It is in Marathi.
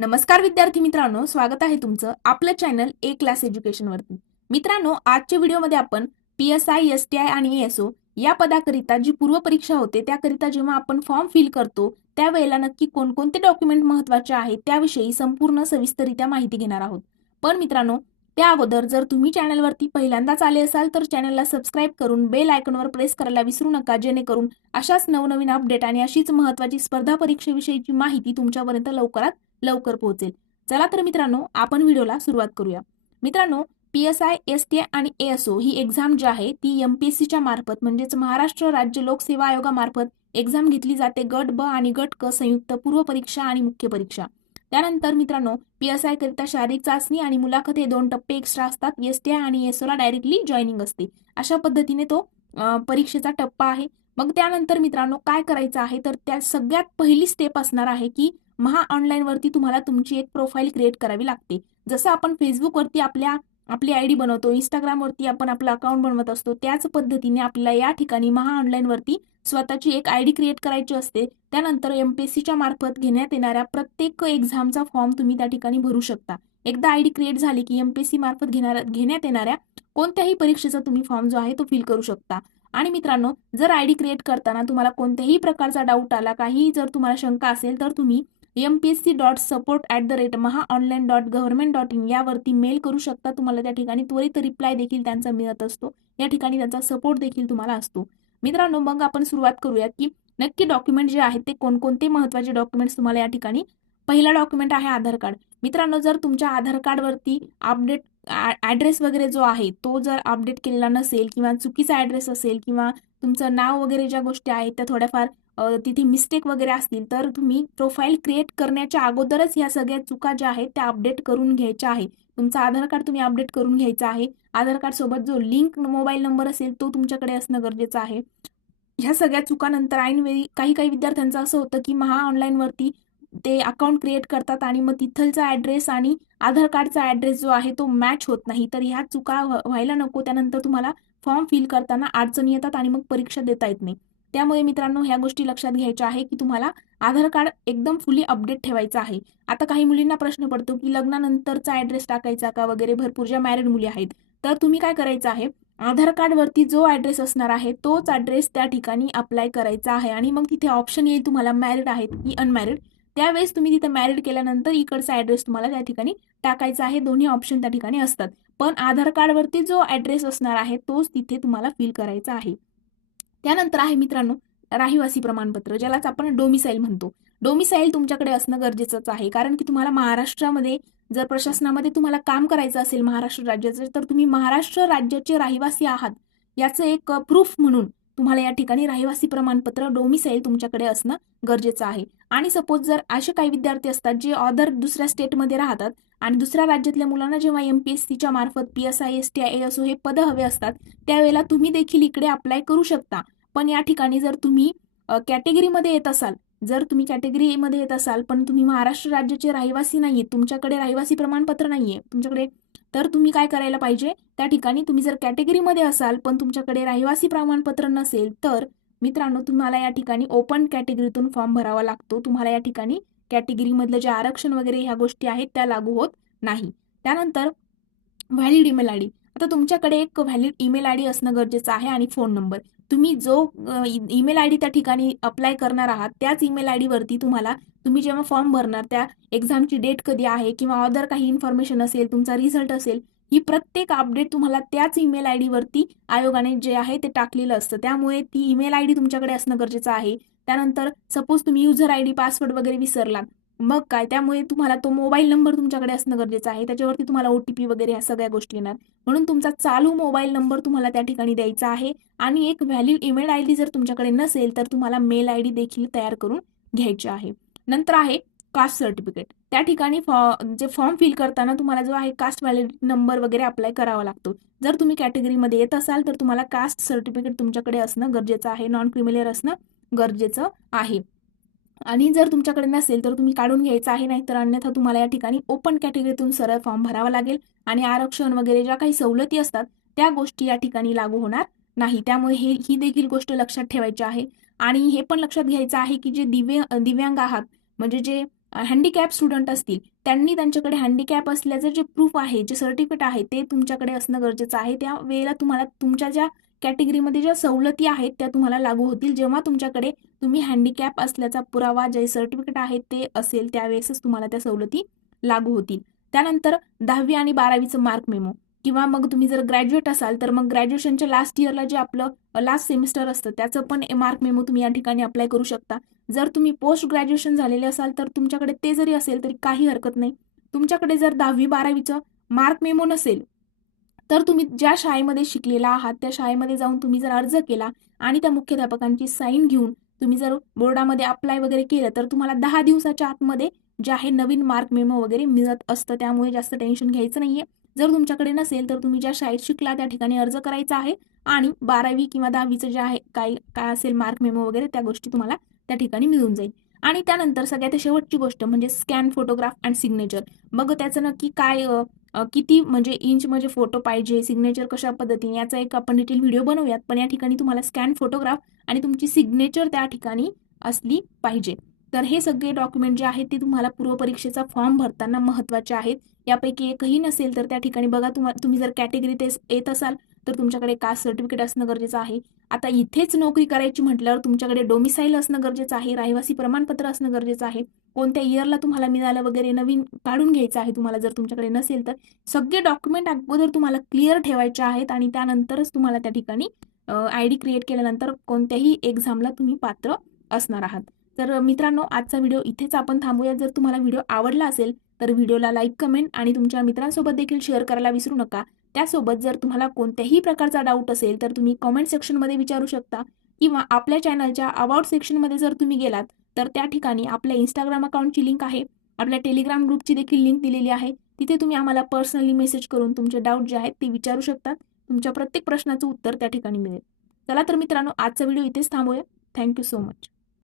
नमस्कार विद्यार्थी मित्रांनो, स्वागत आहे तुमचं आपलं चॅनल ए क्लास एज्युकेशन वरती. मित्रांनो, आजच्या व्हिडिओमध्ये आपण PSI, STI आणि ASO या पदाकरिता जी पूर्व परीक्षा होते त्याकरिता जेव्हा आपण फॉर्म फिल करतो त्यावेळेला नक्की कोणकोणते डॉक्युमेंट महत्वाचे आहेत त्याविषयी संपूर्ण सविस्तररित्या माहिती घेणार आहोत. पण मित्रांनो, त्या अगोदर जर तुम्ही चॅनलवरती पहिल्यांदाच आले असाल तर चॅनलला सबस्क्राईब करून बेल आयकॉनवर प्रेस करायला विसरू नका, जेणेकरून अशाच नवनवीन अपडेट आणि अशीच महत्वाची स्पर्धा परीक्षेविषयीची माहिती तुमच्यापर्यंत लवकरात लवकर पोहोचेल. चला तर मित्रांनो, आपण व्हिडिओला सुरुवात करूया. मित्रांनो, PSI, STI आणि ASO ही एक्झाम जी आहे ती MPSCच्या मार्फत म्हणजेच महाराष्ट्र राज्य लोकसेवा आयोगामार्फत एक्झाम घेतली जाते. गट ब आणि गट क संयुक्त पूर्व परीक्षा आणि मुख्य परीक्षा. त्यानंतर मित्रांनो, PSI करिता शारीरिक चाचणी आणि मुलाखत हे 2 टप्पे एक्स्ट्रा असतात. STI आणि ASO ला डायरेक्टली जॉईनिंग असते. अशा पद्धतीने तो परीक्षेचा टप्पा आहे. मग त्यानंतर मित्रांनो काय करायचं आहे, तर त्या सगळ्यात पहिली स्टेप असणार आहे की ऑनलाईन वरती तुम्हाला तुमची एक प्रोफाईल क्रिएट करावी लागते. जसं आपण फेसबुक वरती आपली आयडी बनवतो, इंस्टाग्राम वरती आपण आपलं अकाउंट बनवत असतो, त्याच पद्धतीने आपल्याला या ठिकाणी ऑनलाईन वरती स्वतःची एक आयडी क्रिएट करायची असते. त्यानंतर MPSCच्या मार्फत घेण्यात येणाऱ्या प्रत्येक एक्झामचा फॉर्म तुम्ही त्या ठिकाणी भरू शकता. एकदा आयडी क्रिएट झाली की MPSC मार्फत घेण्यात येणाऱ्या कोणत्याही परीक्षेचा तुम्ही फॉर्म जो आहे तो फिल करू शकता. आणि मित्रांनो, जर आयडी क्रिएट करताना तुम्हाला कोणत्याही प्रकारचा डाऊट आला, काही जर तुम्हाला शंका असेल, तर तुम्ही mpsc.support@mahaonline.government.in यावरती मेल करू शकता. तुम्हाला त्या ठिकाणी त्वरित रिप्लाय देखील त्यांचा मिळत असतो. या ठिकाणी त्यांचा सपोर्ट देखील तुम्हाला असतो. मित्रांनो, मग आपण सुरुवात करूया की नक्की डॉक्युमेंट जे आहेत ते कोणकोणते महत्वाचे डॉक्युमेंट्स तुम्हाला या ठिकाणी. पहिला डॉक्युमेंट आहे आधार कार्ड. मित्रांनो, जर तुमच्या आधार कार्डवरती अपडेट ऍड्रेस वगैरे जो आहे तो जर अपडेट केलेला नसेल किंवा चुकीचा ऍड्रेस असेल किंवा तुमचं नाव वगैरे ज्या गोष्टी आहेत त्या थोड्याफार तिथे मिस्टेक वगैरे असतील, तर तुम्ही प्रोफाईल क्रिएट करण्याच्या अगोदरच ह्या सगळ्या चुका ज्या आहेत त्या अपडेट करून घ्यायच्या आहे. तुमचं आधार कार्ड तुम्ही अपडेट करून घ्यायचं आहे. आधार कार्ड सोबत जो लिंक मोबाईल नंबर असेल तो तुमच्याकडे असणं गरजेचं आहे. ह्या सगळ्या चुकानंतर ऐनवेळी काही काही विद्यार्थ्यांचं असं होतं की ऑनलाईन वरती ते अकाउंट क्रिएट करतात आणि मग तिथलचा ऍड्रेस आणि आधार कार्डचा ऍड्रेस जो आहे तो मॅच होत नाही. तर ह्या चुका व्हायला नको. त्यानंतर तुम्हाला फॉर्म फिल करताना अडचणी येतात आणि मग परीक्षा देता येत नाही. त्यामुळे मित्रांनो, ह्या गोष्टी लक्षात घ्यायच्या आहे की तुम्हाला आधार कार्ड एकदम फुली अपडेट ठेवायचं आहे. आता काही मुलींना प्रश्न पडतो की लग्नानंतरचा ऍड्रेस टाकायचा का वगैरे, भरपूर ज्या मॅरिड मुली आहेत. तर तुम्ही काय करायचं आहे, आधार कार्ड वरती जो ऍड्रेस असणार आहे तोच ऍड्रेस त्या ठिकाणी अप्लाय करायचा आहे. आणि मग तिथे ऑप्शन येईल तुम्हाला मॅरिड आहेत की अनमॅरिड. त्यावेळेस तुम्ही तिथे मॅरिड केल्यानंतर इकडचा ऍड्रेस तुम्हाला त्या ठिकाणी टाकायचा आहे. दोन्ही ऑप्शन त्या ठिकाणी असतात. पण आधार कार्ड वरती जो ऍड्रेस असणार आहे तोच तिथे तुम्हाला फिल करायचा आहे. त्यानंतर आहे मित्रांनो रहिवासी प्रमाणपत्र, ज्यालाच आपण डोमिसाईल म्हणतो. डोमिसाईल तुमच्याकडे असणं गरजेचंच आहे, कारण की तुम्हाला महाराष्ट्रामध्ये जर प्रशासनामध्ये तुम्हाला काम करायचं असेल महाराष्ट्र राज्याचं, तर तुम्ही महाराष्ट्र राज्याचे रहिवासी आहात याचं एक प्रूफ म्हणून तुम्हाला या ठिकाणी रहिवासी प्रमाणपत्र डोमिसाईल तुमच्याकडे असणं गरजेचं आहे. आणि सपोज जर असे काही विद्यार्थी असतात जे अदर दुसऱ्या स्टेटमध्ये राहतात आणि दुसऱ्या राज्यातल्या मुलांना जेव्हा MPSCच्या मार्फत PSI, STI, ASO हे पद हवे असतात, त्यावेळेला तुम्ही देखील इकडे अप्लाय करू शकता. पण या ठिकाणी जर तुम्ही कॅटेगरीमध्ये येत असाल, पण तुम्ही महाराष्ट्र राज्याचे रहिवासी नाहीये, तुमच्याकडे रहिवासी प्रमाणपत्र नाहीये तुमच्याकडे, तर तुम्ही काय करायला पाहिजे, त्या ठिकाणी तुम्ही जर कॅटेगरीमध्ये असाल पण तुमच्याकडे रहिवासी प्रमाणपत्र नसेल, तर मित्रांनो तुम्हाला या ठिकाणी ओपन कॅटेगरीतून फॉर्म भरावा लागतो. तुम्हाला या ठिकाणी कॅटेगरीमधलं जे आरक्षण वगैरे ह्या गोष्टी आहेत त्या लागू होत नाही. त्यानंतर व्हॅलिड ईमेल आयडी. आता तुमच्याकडे एक व्हॅलिड ईमेल आयडी असणं गरजेचं आहे आणि फोन नंबर. तुम्ही जो ईमेल आयडी त्या ठिकाणी अप्लाय करणार आहात त्याच ईमेल आयडी वरती तुम्ही जेव्हा फॉर्म भरणार त्या एक्झामची डेट कधी आहे किंवा अदर काही इन्फॉर्मेशन असेल, तुमचा रिझल्ट असेल, ही प्रत्येक अपडेट तुम्हाला त्याच ईमेल आयडी वरती आयोगाने जे आहे ते टाकलेलं असतं. त्यामुळे ती ईमेल आयडी तुमच्याकडे असणं गरजेचं आहे. त्यानंतर सपोज तुम्ही युजर आयडी पासवर्ड वगैरे विसरला, मग काय, त्यामुळे तुम्हाला तो मोबाईल नंबर तुमच्याकडे असणं गरजेचं आहे. त्याच्यावरती तुम्हाला OTP वगैरे ह्या सगळ्या गोष्टी येणार. म्हणून तुमचा चालू मोबाईल नंबर तुम्हाला त्या ठिकाणी द्यायचा आहे. आणि एक व्हॅलिड ईमेल आयडी जर तुमच्याकडे नसेल तर तुम्हाला मेल आयडी देखील तयार करून घ्यायची आहे. नंतर आहे कास्ट सर्टिफिकेट. त्या ठिकाणी जे फॉर्म फिल करताना तुम्हाला जो आहे कास्ट व्हॅलिडिटी नंबर वगैरे अप्लाय करावा लागतो. जर तुम्ही कॅटेगरीमध्ये येत असाल तर तुम्हाला कास्ट सर्टिफिकेट तुमच्याकडे असणं गरजेचं आहे, नॉन क्रिमिनल असणं गरजेचं आहे. आणि जर तुमच्याकडे नसेल तर तुम्ही काढून घ्यायचं आहे, नाहीतर अन्यथा तुम्हाला या ठिकाणी ओपन कॅटेगरीतून सरळ फॉर्म भरावा लागेल. आणि आरक्षण वगैरे ज्या काही सवलती असतात त्या गोष्टी या ठिकाणी लागू होणार नाही. त्यामुळे ही देखील गोष्ट लक्षात ठेवायची आहे. आणि हे पण लक्षात घ्यायचं आहे की जे दिव्यांग आहात, म्हणजे जे हँडिकॅप स्टुडंट असतील त्यांनी त्यांच्याकडे हँडिकॅप असल्याचं जे प्रूफ आहे, जे सर्टिफिकेट आहे ते तुमच्याकडे असणं गरजेचं आहे. त्या वेळेला तुम्हाला तुमच्या ज्या कॅटेगरीमध्ये ज्या सवलती आहेत त्या तुम्हाला लागू होतील. जेव्हा तुमच्याकडे तुम्ही हँडिकॅप असल्याचा पुरावा जे सर्टिफिकेट आहे ते असेल त्यावेळेसच तुम्हाला त्या सवलती लागू होतील. त्यानंतर 10वी आणि 12वीचं मार्क मेमो किंवा मग तुम्ही जर ग्रॅज्युएट असाल तर मग ग्रॅज्युएशनच्या लास्ट इयरला जे आपलं लास्ट सेमिस्टर असतं त्याचं पण मार्क मेमो तुम्ही या ठिकाणी अप्लाय करू शकता. जर तुम्ही पोस्ट ग्रॅज्युएशन झालेले असाल तर तुमच्याकडे ते जरी असेल तरी काही हरकत नाही. तुमच्याकडे जर 10वी-12वीचं मार्क मेमो नसेल तर तुम्ही ज्या शाळेमध्ये शिकलेला आहात त्या शाळेमध्ये जाऊन तुम्ही जर अर्ज केला आणि त्या मुख्याध्यापकांची साईन घेऊन तुम्ही जर बोर्डामध्ये अप्लाय वगैरे केलं तर तुम्हाला 10 दिवसाच्या आतमध्ये जे आहे नवीन मार्क मेमो वगैरे मिळत असतं. त्यामुळे जास्त टेन्शन घ्यायचं नाहीये. जर तुमच्याकडे नसेल तर तुम्ही ज्या शाळेत शिकला त्या ठिकाणी अर्ज करायचा आहे आणि 12वी किंवा 10वीचं जे आहे काय काय असेल मार्क मेमो वगैरे त्या गोष्टी तुम्हाला त्या ठिकाणी मिळून जाईल. आणि त्यानंतर सगळ्यात शेवटची गोष्ट म्हणजे स्कॅन फोटोग्राफ अँड सिग्नेचर. मग त्याचं नक्की काय किती म्हणजे इंच म्हणजे फोटो पाहिजे, सिग्नेचर कशा पद्धतीने याचा एक आपण डिटेल व्हिडिओ बनवूयात. पण या ठिकाणी तुम्हाला स्कॅन फोटोग्राफ आणि तुमची सिग्नेचर त्या ठिकाणी असली पाहिजे. तर हे सगळे डॉक्युमेंट जे आहेत ते तुम्हाला पूर्वपरीक्षेचा फॉर्म भरताना महत्त्वाचे आहेत. यापैकी एकही नसेल तर त्या ठिकाणी बघा तुम्ही जर कॅटेगरीत येत असाल तर तुमच्याकडे कास्ट सर्टिफिकेट असणं गरजेचं आहे. आता इथेच नोकरी करायची म्हटल्यावर तुमच्याकडे डोमिसाईल असणं गरजेचं आहे, रहिवासी प्रमाणपत्र असणं गरजेचं आहे. कोणत्या इयरला तुम्हाला मिळालं वगैरे नवीन काढून घ्यायचं आहे तुम्हाला जर तुमच्याकडे नसेल तर. सगळे डॉक्युमेंट अगोदर तुम्हाला क्लिअर ठेवायचे आहेत आणि त्यानंतरच तुम्हाला त्या ठिकाणी ID क्रिएट केल्यानंतर कोणत्याही एक्झामला तुम्ही पात्र असणार आहात. तर मित्रांनो आजचा व्हिडिओ इथेच आपण थांबूया. जर तुम्हाला व्हिडिओ आवडला असेल तर व्हिडिओला लाईक, कमेंट आणि तुमच्या मित्रांसोबत देखील शेअर करायला विसरू नका. त्यासोबत जर तुम्हाला कोणत्याही प्रकारचा डाऊट असेल तर तुम्ही कमेंट सेक्शनमध्ये विचारू शकता किंवा आपल्या चॅनलच्या अबाउट सेक्शनमध्ये जर तुम्ही गेलात तर त्या ठिकाणी आपल्या इंस्टाग्राम अकाउंटची लिंक आहे, आपल्या टेलिग्राम ग्रुपची देखील लिंक दिलेली आहे. तिथे तुम्ही आम्हाला पर्सनली मेसेज करून तुमचे डाऊट जे आहेत ते विचारू शकतात. तुमच्या प्रत्येक प्रश्नाचं उत्तर त्या ठिकाणी मिळेल. चला तर मित्रांनो आजचा व्हिडिओ इथेच थांबूया. Thank you so much.